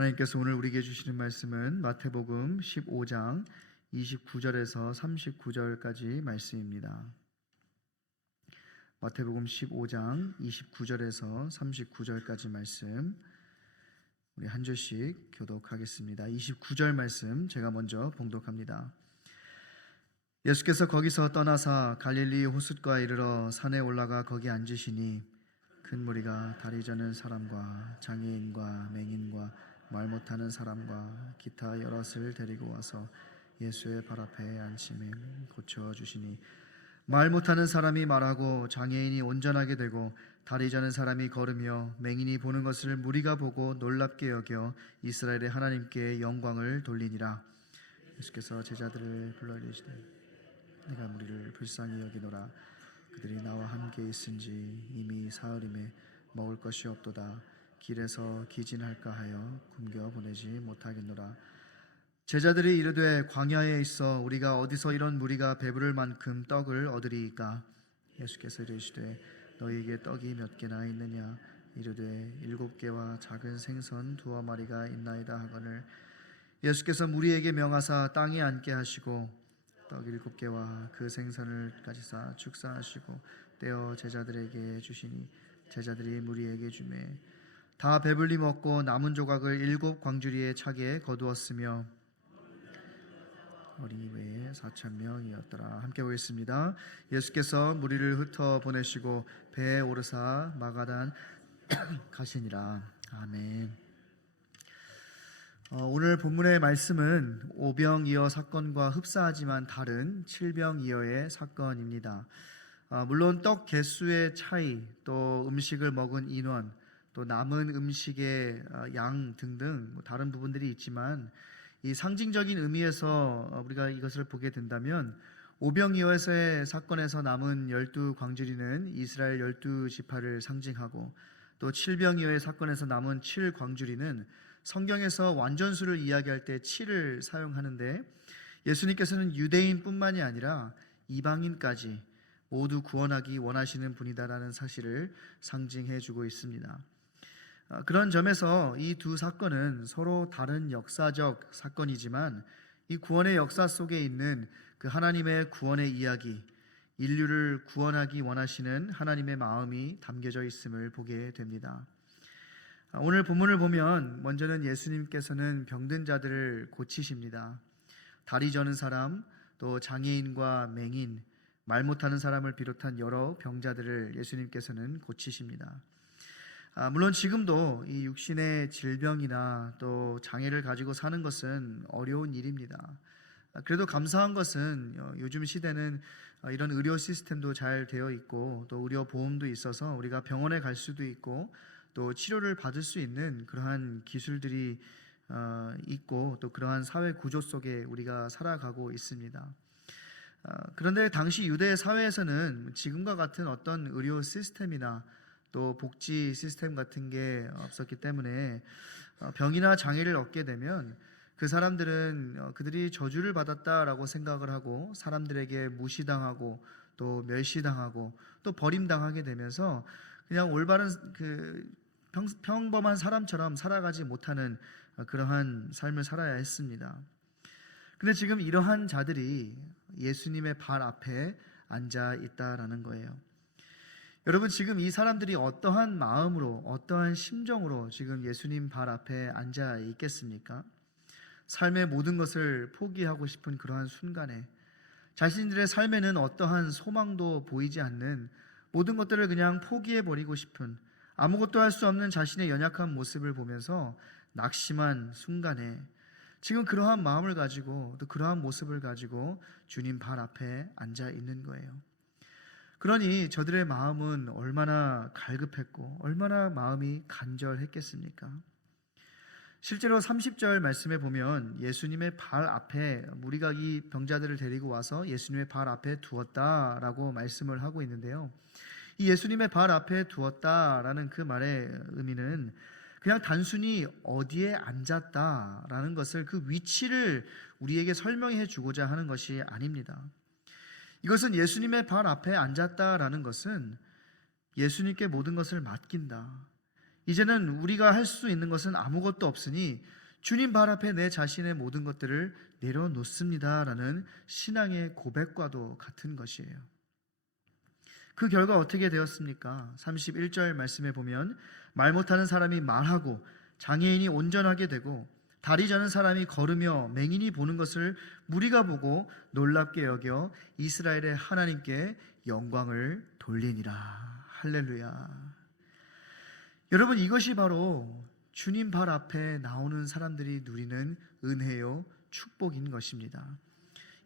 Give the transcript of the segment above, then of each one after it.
하나님께서 오늘 우리에게 주시는 말씀은 마태복음 15장 29절에서 39절까지 말씀입니다. 마태복음 15장 29절에서 39절까지 말씀, 우리 한 절씩 교독하겠습니다. 29절 말씀 제가 먼저 봉독합니다. 예수께서 거기서 떠나사 갈릴리 호숫가에 이르러 산에 올라가 거기 앉으시니 큰 무리가 다리 저는 사람과 장애인과 맹인과 말 못하는 사람과 기타 여럿을 데리고 와서 예수의 발 앞에 앉히매 고쳐주시니 말 못하는 사람이 말하고 장애인이 온전하게 되고 다리 저는 사람이 걸으며 맹인이 보는 것을 무리가 보고 놀랍게 여겨 이스라엘의 하나님께 영광을 돌리니라. 예수께서 제자들을 불러 이르시되 내가 무리를 불쌍히 여기노라. 그들이 나와 함께 있은지 이미 사흘임에 먹을 것이 없도다. 길에서 기진할까 하여 굶겨 보내지 못하겠노라. 제자들이 이르되 광야에 있어 우리가 어디서 이런 무리가 배부를 만큼 떡을 얻으리이까? 예수께서 이르시되 너희에게 떡이 몇 개나 있느냐? 이르되 7개와 작은 생선 2마리가 있나이다 하거늘 예수께서 무리에게 명하사 땅에 앉게 하시고 떡 7개와 그 생선을 가지사 축사하시고 떼어 제자들에게 주시니 제자들이 무리에게 주매 다 배불리 먹고 남은 조각을 7광주리에 차게 거두었으며 어린이 외에 4,000명이었더라. 함께 보겠습니다. 예수께서 무리를 흩어 보내시고 배에 오르사 마가단 가시니라. 아멘. 오늘 본문의 말씀은 오병이어 사건과 흡사하지만 다른 칠병이어의 사건입니다. 물론 떡 개수의 차이, 또 음식을 먹은 인원, 또 남은 음식의 양 등등 다른 부분들이 있지만 이 상징적인 의미에서 우리가 이것을 보게 된다면 오병이어의 사건에서 남은 12광주리는 이스라엘 12지파를 상징하고 또 칠병이어의 사건에서 남은 7광주리는 성경에서 완전수를 이야기할 때 7을 사용하는데 예수님께서는 유대인뿐만이 아니라 이방인까지 모두 구원하기 원하시는 분이다라는 사실을 상징해 주고 있습니다. 그런 점에서 이 두 사건은 서로 다른 역사적 사건이지만 이 구원의 역사 속에 있는 그 하나님의 구원의 이야기, 인류를 구원하기 원하시는 하나님의 마음이 담겨져 있음을 보게 됩니다. 오늘 본문을 보면 먼저는 예수님께서는 병든 자들을 고치십니다. 다리 저는 사람, 또 장애인과 맹인, 말 못하는 사람을 비롯한 여러 병자들을 예수님께서는 고치십니다. 물론 지금도 이 육신의 질병이나 또 장애를 가지고 사는 것은 어려운 일입니다. 그래도 감사한 것은 요즘 시대는 이런 의료 시스템도 잘 되어 있고 또 의료 보험도 있어서 우리가 병원에 갈 수도 있고 또 치료를 받을 수 있는 그러한 기술들이 있고 또 그러한 사회 구조 속에 우리가 살아가고 있습니다. 그런데 당시 유대 사회에서는 지금과 같은 어떤 의료 시스템이나 또 복지 시스템 같은 게 없었기 때문에 병이나 장애를 얻게 되면 그 사람들은 그들이 저주를 받았다라고 생각을 하고 사람들에게 무시당하고 또 멸시당하고 또 버림당하게 되면서 그냥 올바른 평범한 사람처럼 살아가지 못하는 그러한 삶을 살아야 했습니다. 근데 지금 이러한 자들이 예수님의 발 앞에 앉아 있다라는 거예요. 여러분, 지금 이 사람들이 어떠한 마음으로, 어떠한 심정으로 지금 예수님 발 앞에 앉아 있겠습니까? 삶의 모든 것을 포기하고 싶은 그러한 순간에 자신들의 삶에는 어떠한 소망도 보이지 않는 모든 것들을 그냥 포기해버리고 싶은 아무것도 할 수 없는 자신의 연약한 모습을 보면서 낙심한 순간에 지금 그러한 마음을 가지고 또 그러한 모습을 가지고 주님 발 앞에 앉아 있는 거예요. 그러니 저들의 마음은 얼마나 갈급했고 얼마나 마음이 간절했겠습니까? 실제로 30절 말씀에 보면 예수님의 발 앞에 무리가 이 병자들을 데리고 와서 예수님의 발 앞에 두었다라고 말씀을 하고 있는데요. 이 예수님의 발 앞에 두었다라는 그 말의 의미는 그냥 단순히 어디에 앉았다라는 것을 그 위치를 우리에게 설명해 주고자 하는 것이 아닙니다. 이것은 예수님의 발 앞에 앉았다라는 것은 예수님께 모든 것을 맡긴다. 이제는 우리가 할 수 있는 것은 아무것도 없으니 주님 발 앞에 내 자신의 모든 것들을 내려놓습니다라는 신앙의 고백과도 같은 것이에요. 그 결과 어떻게 되었습니까? 31절 말씀에 보면 말 못하는 사람이 말하고 장애인이 온전하게 되고 다리 저는 사람이 걸으며 맹인이 보는 것을 무리가 보고 놀랍게 여겨 이스라엘의 하나님께 영광을 돌리니라. 할렐루야. 여러분, 이것이 바로 주님 발 앞에 나오는 사람들이 누리는 은혜요 축복인 것입니다.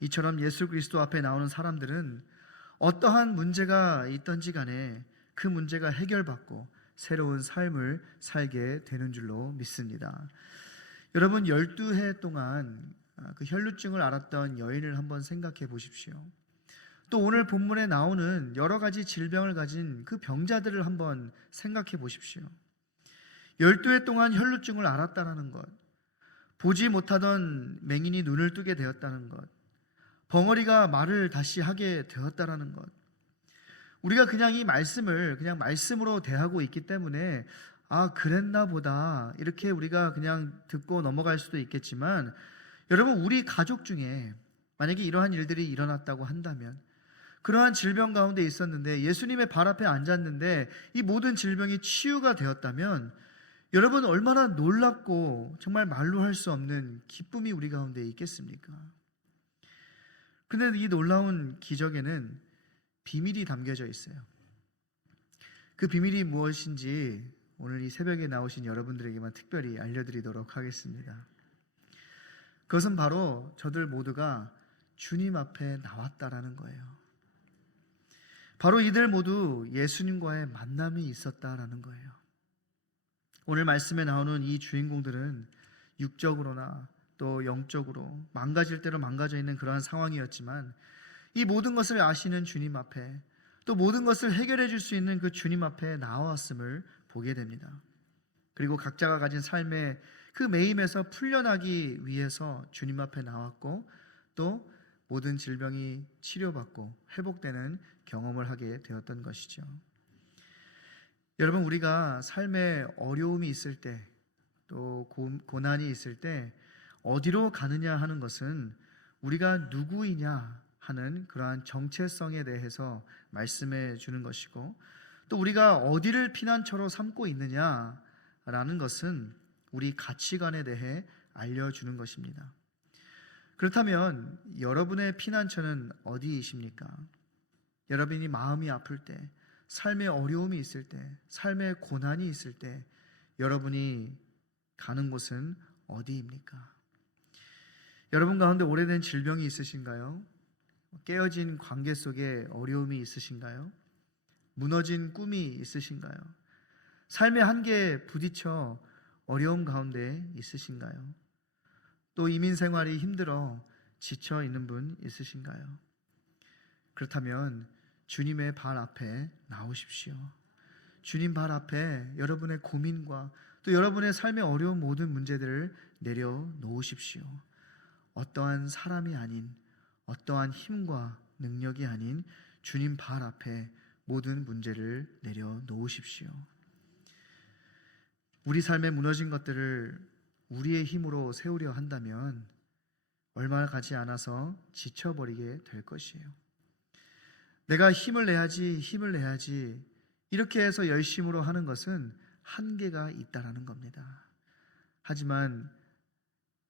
이처럼 예수 그리스도 앞에 나오는 사람들은 어떠한 문제가 있든지 간에 그 문제가 해결받고 새로운 삶을 살게 되는 줄로 믿습니다. 여러분, 12해 동안 그 혈루증을 앓았던 여인을 한번 생각해 보십시오. 또 오늘 본문에 나오는 여러 가지 질병을 가진 그 병자들을 한번 생각해 보십시오. 12해 동안 혈루증을 앓았다는 것, 보지 못하던 맹인이 눈을 뜨게 되었다는 것, 벙어리가 말을 다시 하게 되었다는 것, 우리가 그냥 이 말씀을 그냥 말씀으로 대하고 있기 때문에 그랬나 보다 이렇게 우리가 그냥 듣고 넘어갈 수도 있겠지만, 여러분, 우리 가족 중에 만약에 이러한 일들이 일어났다고 한다면, 그러한 질병 가운데 있었는데 예수님의 발 앞에 앉았는데 이 모든 질병이 치유가 되었다면 여러분, 얼마나 놀랍고 정말 말로 할 수 없는 기쁨이 우리 가운데 있겠습니까? 근데 이 놀라운 기적에는 비밀이 담겨져 있어요. 그 비밀이 무엇인지 오늘 이 새벽에 나오신 여러분들에게만 특별히 알려드리도록 하겠습니다. 그것은 바로 저들 모두가 주님 앞에 나왔다라는 거예요. 바로 이들 모두 예수님과의 만남이 있었다라는 거예요. 오늘 말씀에 나오는 이 주인공들은 육적으로나 또 영적으로 망가질 대로 망가져 있는 그러한 상황이었지만, 이 모든 것을 아시는 주님 앞에, 또 모든 것을 해결해 줄 수 있는 그 주님 앞에 나왔음을 보게 됩니다. 그리고 각자가 가진 삶의 그 매임에서 풀려나기 위해서 주님 앞에 나왔고, 또 모든 질병이 치료받고 회복되는 경험을 하게 되었던 것이죠. 여러분, 우리가 삶에 어려움이 있을 때, 또 고난이 있을 때 어디로 가느냐 하는 것은 우리가 누구이냐 하는 그러한 정체성에 대해서 말씀해 주는 것이고, 또 우리가 어디를 피난처로 삼고 있느냐라는 것은 우리 가치관에 대해 알려주는 것입니다. 그렇다면 여러분의 피난처는 어디이십니까? 여러분이 마음이 아플 때, 삶의 어려움이 있을 때, 삶의 고난이 있을 때 여러분이 가는 곳은 어디입니까? 여러분 가운데 오래된 질병이 있으신가요? 깨어진 관계 속에 어려움이 있으신가요? 무너진 꿈이 있으신가요? 삶의 한계에 부딪혀 어려움 가운데 있으신가요? 또 이민 생활이 힘들어 지쳐 있는 분 있으신가요? 그렇다면 주님의 발 앞에 나오십시오. 주님 발 앞에 여러분의 고민과 또 여러분의 삶의 어려운 모든 문제들을 내려놓으십시오. 어떠한 사람이 아닌, 어떠한 힘과 능력이 아닌 주님 발 앞에 모든 문제를 내려놓으십시오. 우리 삶에 무너진 것들을 우리의 힘으로 세우려 한다면 얼마 가지 않아서 지쳐버리게 될 것이에요. 내가 힘을 내야지 이렇게 해서 열심으로 하는 것은 한계가 있다라는 겁니다. 하지만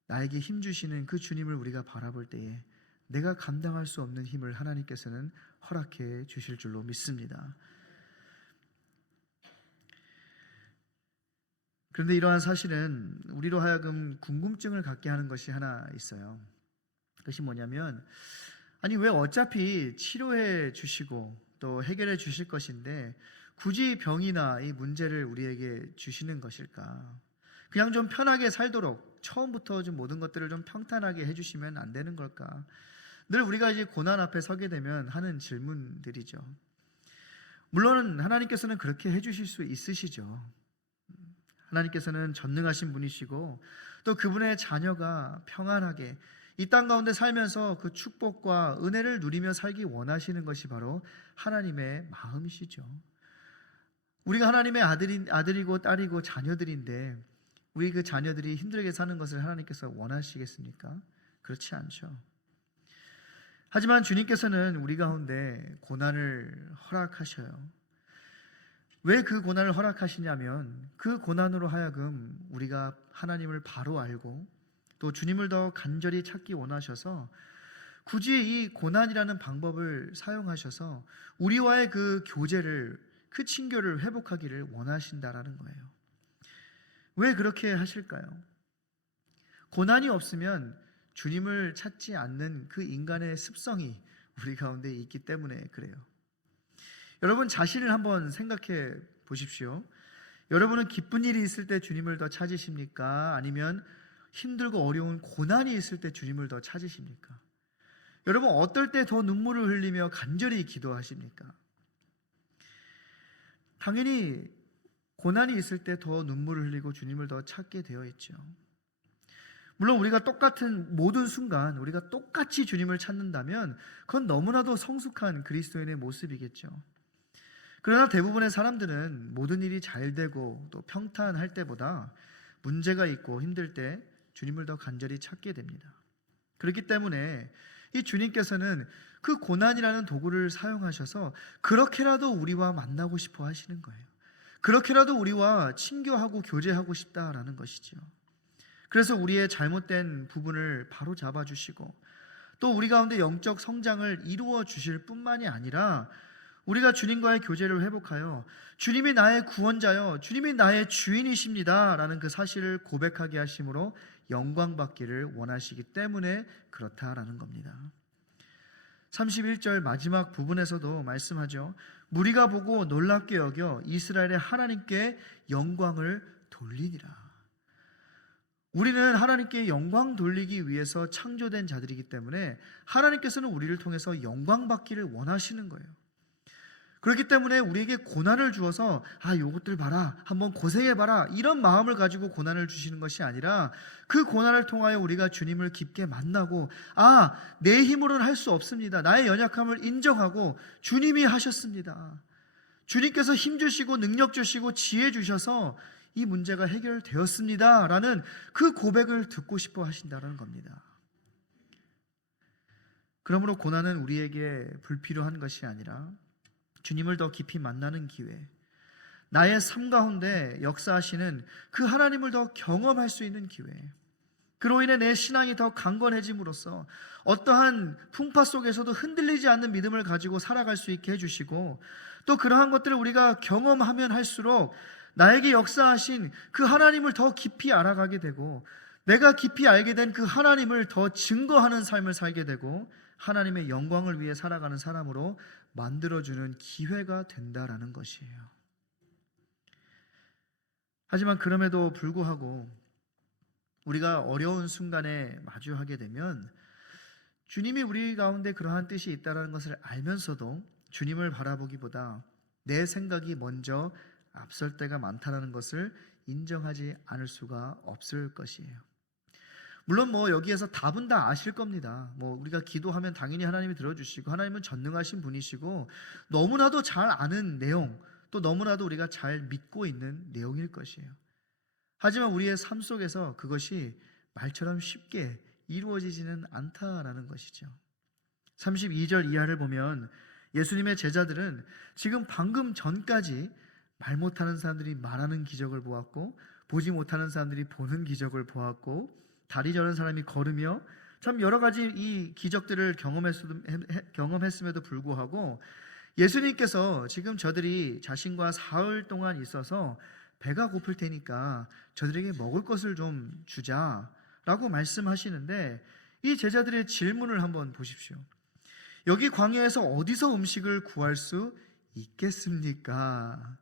나에게 힘 주시는 그 주님을 우리가 바라볼 때에 내가 감당할 수 없는 힘을 하나님께서는 허락해 주실 줄로 믿습니다. 그런데 이러한 사실은 우리로 하여금 궁금증을 갖게 하는 것이 하나 있어요. 그것이 뭐냐면, 아니 왜 어차피 치료해 주시고 또 해결해 주실 것인데 굳이 병이나 이 문제를 우리에게 주시는 것일까? 그냥 좀 편하게 살도록 처음부터 좀 모든 것들을 좀 평탄하게 해주시면 안 되는 걸까? 늘 우리가 이제 고난 앞에 서게 되면 하는 질문들이죠. 물론 하나님께서는 그렇게 해주실 수 있으시죠. 하나님께서는 전능하신 분이시고 또 그분의 자녀가 평안하게 이 땅 가운데 살면서 그 축복과 은혜를 누리며 살기 원하시는 것이 바로 하나님의 마음이시죠. 우리가 하나님의 아들이고 딸이고 자녀들인데 우리 그 자녀들이 힘들게 사는 것을 하나님께서 원하시겠습니까? 그렇지 않죠. 하지만 주님께서는 우리 가운데 고난을 허락하셔요. 왜 그 고난을 허락하시냐면 그 고난으로 하여금 우리가 하나님을 바로 알고 또 주님을 더 간절히 찾기 원하셔서 굳이 이 고난이라는 방법을 사용하셔서 우리와의 그 교제를, 그 친교를 회복하기를 원하신다라는 거예요. 왜 그렇게 하실까요? 고난이 없으면 주님을 찾지 않는 그 인간의 습성이 우리 가운데 있기 때문에 그래요. 여러분 자신을 한번 생각해 보십시오. 여러분은 기쁜 일이 있을 때 주님을 더 찾으십니까? 아니면 힘들고 어려운 고난이 있을 때 주님을 더 찾으십니까? 여러분 어떨 때 더 눈물을 흘리며 간절히 기도하십니까? 당연히 고난이 있을 때 더 눈물을 흘리고 주님을 더 찾게 되어 있죠. 물론 우리가 똑같은 모든 순간 우리가 똑같이 주님을 찾는다면 그건 너무나도 성숙한 그리스도인의 모습이겠죠. 그러나 대부분의 사람들은 모든 일이 잘 되고 또 평탄할 때보다 문제가 있고 힘들 때 주님을 더 간절히 찾게 됩니다. 그렇기 때문에 이 주님께서는 그 고난이라는 도구를 사용하셔서 그렇게라도 우리와 만나고 싶어 하시는 거예요. 그렇게라도 우리와 친교하고 교제하고 싶다라는 것이죠. 그래서 우리의 잘못된 부분을 바로 잡아주시고 또 우리 가운데 영적 성장을 이루어 주실 뿐만이 아니라 우리가 주님과의 교제를 회복하여 주님이 나의 구원자요, 주님이 나의 주인이십니다 라는 그 사실을 고백하게 하심으로 영광받기를 원하시기 때문에 그렇다라는 겁니다. 31절 마지막 부분에서도 말씀하죠. 무리가 보고 놀랍게 여겨 이스라엘의 하나님께 영광을 돌리니라. 우리는 하나님께 영광 돌리기 위해서 창조된 자들이기 때문에 하나님께서는 우리를 통해서 영광받기를 원하시는 거예요. 그렇기 때문에 우리에게 고난을 주어서 요것들 봐라, 한번 고생해봐라 이런 마음을 가지고 고난을 주시는 것이 아니라 그 고난을 통하여 우리가 주님을 깊게 만나고 내 힘으로는 할 수 없습니다. 나의 연약함을 인정하고 주님이 하셨습니다. 주님께서 힘 주시고 능력 주시고 지혜 주셔서 이 문제가 해결되었습니다 라는 그 고백을 듣고 싶어 하신다는 겁니다. 그러므로 고난은 우리에게 불필요한 것이 아니라 주님을 더 깊이 만나는 기회, 나의 삶 가운데 역사하시는 그 하나님을 더 경험할 수 있는 기회, 그로 인해 내 신앙이 더 강건해짐으로써 어떠한 풍파 속에서도 흔들리지 않는 믿음을 가지고 살아갈 수 있게 해주시고 또 그러한 것들을 우리가 경험하면 할수록 나에게 역사하신 그 하나님을 더 깊이 알아가게 되고 내가 깊이 알게 된 그 하나님을 더 증거하는 삶을 살게 되고 하나님의 영광을 위해 살아가는 사람으로 만들어주는 기회가 된다라는 것이에요. 하지만 그럼에도 불구하고 우리가 어려운 순간에 마주하게 되면 주님이 우리 가운데 그러한 뜻이 있다는 것을 알면서도 주님을 바라보기보다 내 생각이 먼저 앞설 때가 많다는 것을 인정하지 않을 수가 없을 것이에요. 물론 여기에서 답은 다 아실 겁니다. 우리가 기도하면 당연히 하나님이 들어주시고 하나님은 전능하신 분이시고 너무나도 잘 아는 내용, 또 너무나도 우리가 잘 믿고 있는 내용일 것이에요. 하지만 우리의 삶 속에서 그것이 말처럼 쉽게 이루어지지는 않다라는 것이죠. 32절 이하를 보면 예수님의 제자들은 지금 방금 전까지 말 못하는 사람들이 말하는 기적을 보았고 보지 못하는 사람들이 보는 기적을 보았고 다리 저는 사람이 걸으며 참 여러 가지 이 기적들을 경험했음에도 불구하고 예수님께서 지금 저들이 자신과 사흘 동안 있어서 배가 고플 테니까 저들에게 먹을 것을 좀 주자라고 말씀하시는데 이 제자들의 질문을 한번 보십시오. 여기 광야에서 어디서 음식을 구할 수 있겠습니까?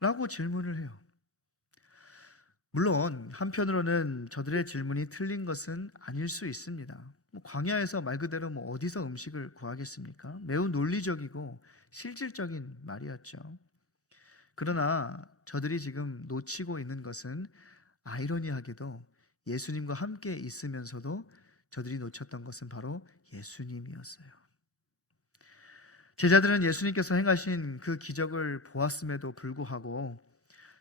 라고 질문을 해요. 물론 한편으로는 저들의 질문이 틀린 것은 아닐 수 있습니다. 광야에서 말 그대로 어디서 음식을 구하겠습니까? 매우 논리적이고 실질적인 말이었죠. 그러나 저들이 지금 놓치고 있는 것은 아이러니하게도 예수님과 함께 있으면서도 저들이 놓쳤던 것은 바로 예수님이었어요. 제자들은 예수님께서 행하신 그 기적을 보았음에도 불구하고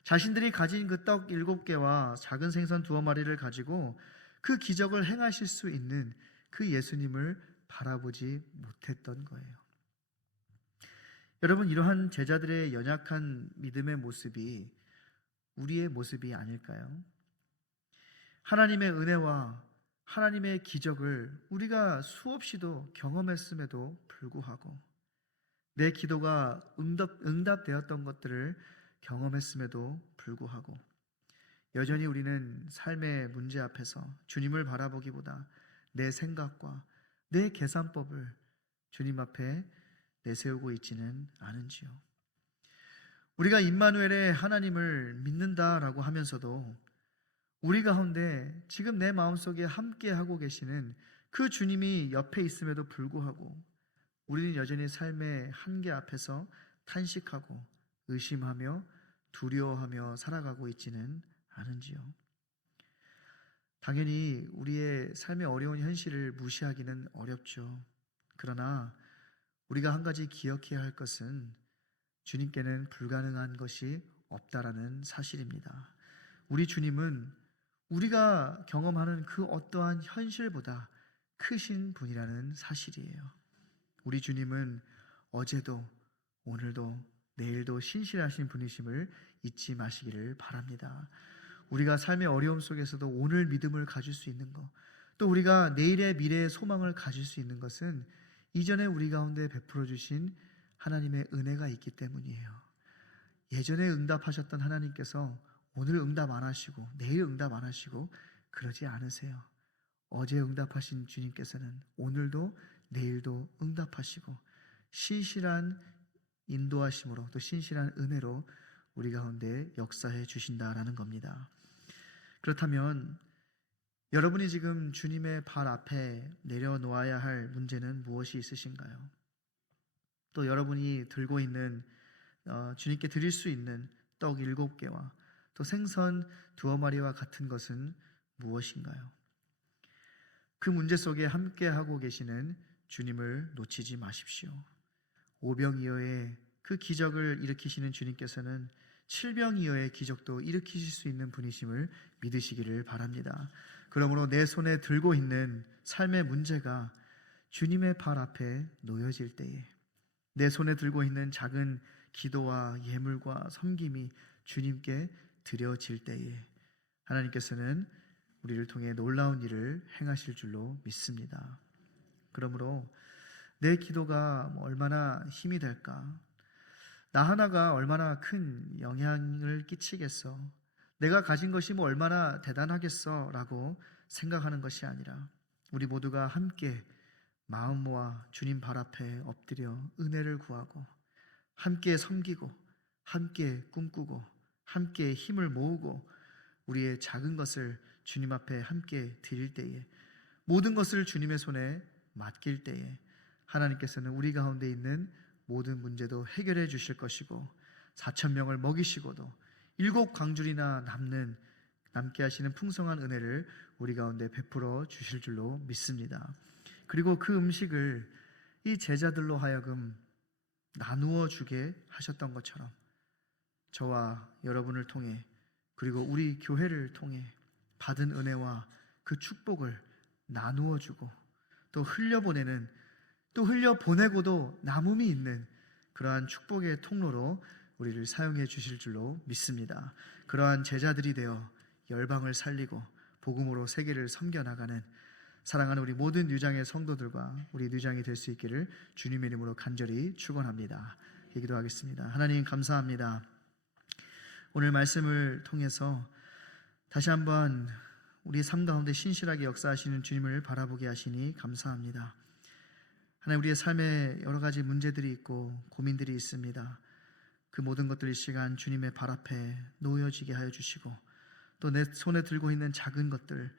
자신들이 가진 그 떡 7개와 작은 생선 2마리를 가지고 그 기적을 행하실 수 있는 그 예수님을 바라보지 못했던 거예요. 여러분, 이러한 제자들의 연약한 믿음의 모습이 우리의 모습이 아닐까요? 하나님의 은혜와 하나님의 기적을 우리가 수없이도 경험했음에도 불구하고 내 기도가 응답되었던 것들을 경험했음에도 불구하고 여전히 우리는 삶의 문제 앞에서 주님을 바라보기보다 내 생각과 내 계산법을 주님 앞에 내세우고 있지는 않은지요. 우리가 임마누엘의 하나님을 믿는다라고 하면서도 우리 가운데 지금 내 마음속에 함께 하고 계시는 그 주님이 옆에 있음에도 불구하고 우리는 여전히 삶의 한계 앞에서 탄식하고 의심하며 두려워하며 살아가고 있지는 않은지요. 당연히 우리의 삶의 어려운 현실을 무시하기는 어렵죠. 그러나 우리가 한 가지 기억해야 할 것은 주님께는 불가능한 것이 없다라는 사실입니다. 우리 주님은 우리가 경험하는 그 어떠한 현실보다 크신 분이라는 사실이에요. 우리 주님은 어제도 오늘도 내일도 신실하신 분이심을 잊지 마시기를 바랍니다. 우리가 삶의 어려움 속에서도 오늘 믿음을 가질 수 있는 것, 또 우리가 내일의 미래의 소망을 가질 수 있는 것은 이전에 우리 가운데 베풀어 주신 하나님의 은혜가 있기 때문이에요. 예전에 응답하셨던 하나님께서 오늘 응답 안 하시고 내일 응답 안 하시고 그러지 않으세요. 어제 응답하신 주님께서는 오늘도 내일도 응답하시고 신실한 인도하심으로 또 신실한 은혜로 우리 가운데 역사해 주신다라는 겁니다. 그렇다면 여러분이 지금 주님의 발 앞에 내려놓아야 할 문제는 무엇이 있으신가요? 또 여러분이 들고 있는 주님께 드릴 수 있는 떡 7개와 또 생선 2마리와 같은 것은 무엇인가요? 그 문제 속에 함께하고 계시는 주님을 놓치지 마십시오. 오병이어의 그 기적을 일으키시는 주님께서는 칠병이어의 기적도 일으키실 수 있는 분이심을 믿으시기를 바랍니다. 그러므로 내 손에 들고 있는 삶의 문제가 주님의 발 앞에 놓여질 때에 내 손에 들고 있는 작은 기도와 예물과 섬김이 주님께 드려질 때에 하나님께서는 우리를 통해 놀라운 일을 행하실 줄로 믿습니다. 그러므로 내 기도가 얼마나 힘이 될까? 나 하나가 얼마나 큰 영향을 끼치겠어? 내가 가진 것이 얼마나 대단하겠어? 라고 생각하는 것이 아니라 우리 모두가 함께 마음 모아 주님 발 앞에 엎드려 은혜를 구하고 함께 섬기고 함께 꿈꾸고 함께 힘을 모으고 우리의 작은 것을 주님 앞에 함께 드릴 때에 모든 것을 주님의 손에 맡길 때에 하나님께서는 우리 가운데 있는 모든 문제도 해결해 주실 것이고 4,000명을 먹이시고도 7광줄이나 남게 하시는 풍성한 은혜를 우리 가운데 베풀어 주실 줄로 믿습니다. 그리고 그 음식을 이 제자들로 하여금 나누어 주게 하셨던 것처럼 저와 여러분을 통해 그리고 우리 교회를 통해 받은 은혜와 그 축복을 나누어 주고 또 흘려보내는 또 흘려보내고도 남음이 있는 그러한 축복의 통로로 우리를 사용해 주실 줄로 믿습니다. 그러한 제자들이 되어 열방을 살리고 복음으로 세계를 섬겨나가는 사랑하는 우리 모든 뉴장의 성도들과 우리 뉴장이 될 수 있기를 주님의 이름으로 간절히 축원합니다. 기도하겠습니다. 하나님 감사합니다. 오늘 말씀을 통해서 다시 한번 우리 삶 가운데 신실하게 역사하시는 주님을 바라보게 하시니 감사합니다. 하나님, 우리의 삶에 여러 가지 문제들이 있고 고민들이 있습니다. 그 모든 것들이 이 시간 주님의 발 앞에 놓여지게 하여 주시고 또 내 손에 들고 있는 작은 것들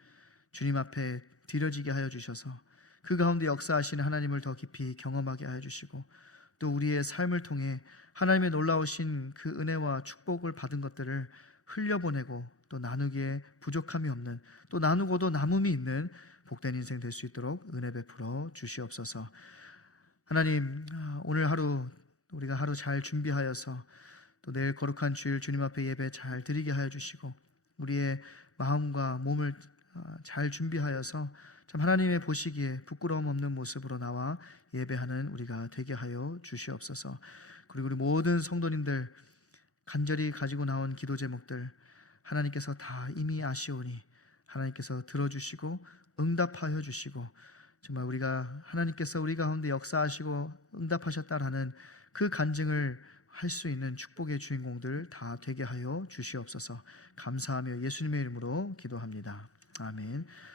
주님 앞에 드려지게 하여 주셔서 그 가운데 역사하시는 하나님을 더 깊이 경험하게 하여 주시고 또 우리의 삶을 통해 하나님의 놀라우신 그 은혜와 축복을 받은 것들을 흘려보내고 또 나누기에 부족함이 없는 또 나누고도 남음이 있는 복된 인생 될 수 있도록 은혜 베풀어 주시옵소서. 하나님, 오늘 하루 우리가 하루 잘 준비하여서 또 내일 거룩한 주일 주님 앞에 예배 잘 드리게 하여 주시고 우리의 마음과 몸을 잘 준비하여서 참 하나님의 보시기에 부끄러움 없는 모습으로 나와 예배하는 우리가 되게 하여 주시옵소서. 그리고 우리 모든 성도님들 간절히 가지고 나온 기도 제목들 하나님께서 다 이미 아시오니 하나님께서 들어주시고 응답하여 주시고 정말 우리가 하나님께서 우리 가운데 역사하시고 응답하셨다라는 그 간증을 할 수 있는 축복의 주인공들 다 되게 하여 주시옵소서. 감사하며 예수님의 이름으로 기도합니다. 아멘.